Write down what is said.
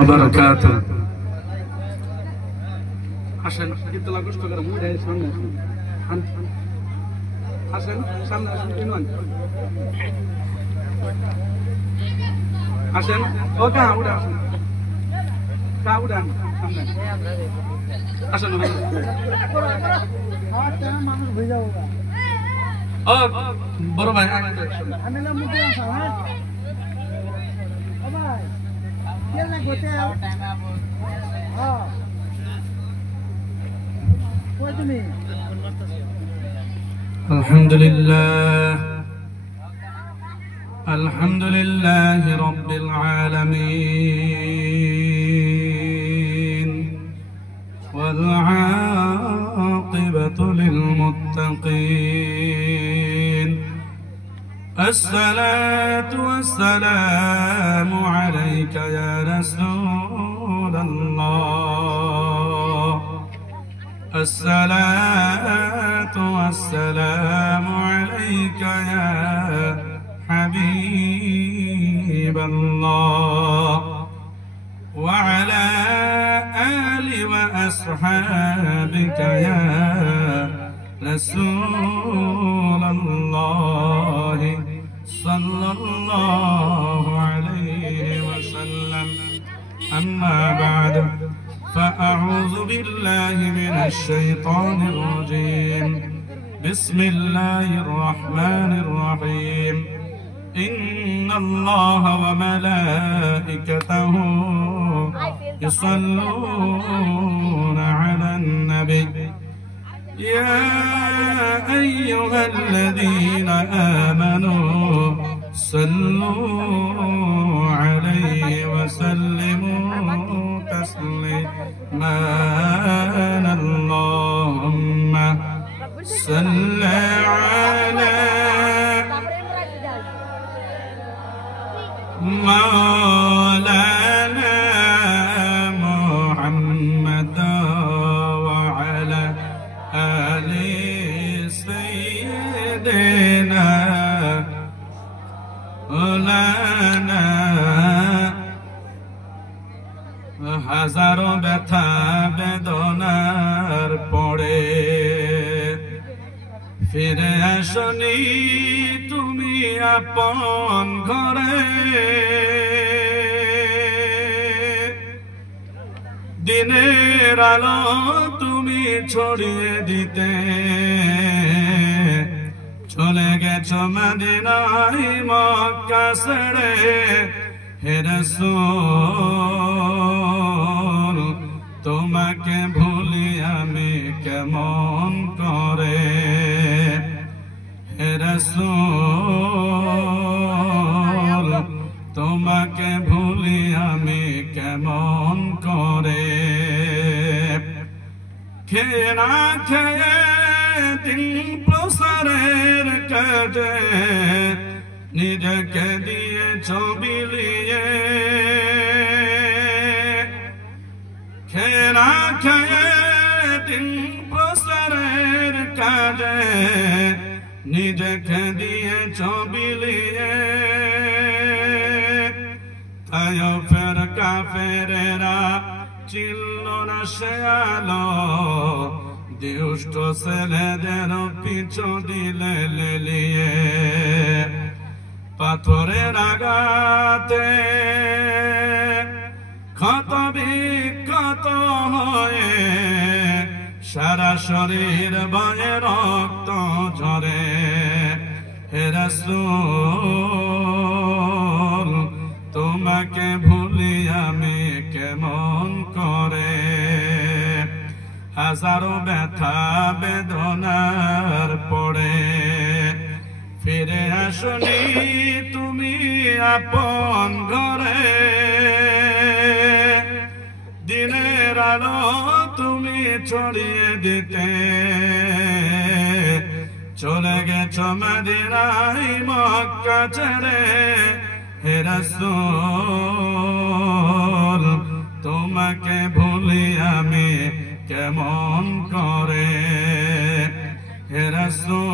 وبركاته حسن جبت لك قشطة غير مو ده سامنا حسن سامنا إنوان حسن أو كه udah حسن كه udah سامنا حسن oh baru banyak ambil mungkin yang sama الحمد لله رب العالمين والعاقبة للمتقين الصلاة والسلام عليك يا رسول الله الصلاة والسلام عليك يا حبيب الله وعلى آل وأصحابك يا رسول الله صلى الله عليه وسلم أما بعد فأعوذ بالله من الشيطان الرجيم بسم الله الرحمن الرحيم إن الله وملائكته يصلون على النبي يا أيها الذين آمنوا صلوا عليه وسلموا تسليما اللهم صل على مولانا محمد وعلى آل سيدنا مولانا হাজারো ব্যথা বেদনার পরে ফিরে আসনি তুমি আপন ঘরে দিনের আলো তুমি ছড়িয়ে দিতে চলে গেছো মদিনায় মক্কা ছেড়ে হে রাসূল তোমাকে ভুলি আমি কেমন করে হে রাসূল তোমাকে ভুলি আমি কেমন করে খেয়ে না খেয়ে দিন প্রসারের কাজে নিজেকে দিয়ে ছবি লিয়ে খেয়ে না খেয়ে দিন প্রসারের কাজে নিজেকে দিয়ে ছবি লিয়ে তাই ফের কাফেরেরা চিনল না সে আলো দুষ্ট ছেলেদের পিছু দিলে লেলিয়ে পাথরের আঘাতে ক্ষত বিক্ষত হয়ে সারা শরীর বয়ে রক্ত ঝরে হে রাসূল তোমাকে ভুলি আমি কেমন করে হাজারো ব্যথা বেদনার পড়ে ফিরে আসনি তুমি আপন ঘরে দিনের আলো তুমি ছড়িয়ে দিতে চলে গেছো মদিনায় মক্কা ছেড়ে হে রাসূল তোমাকে ভুলি আমি কেমন করে হে রাসূল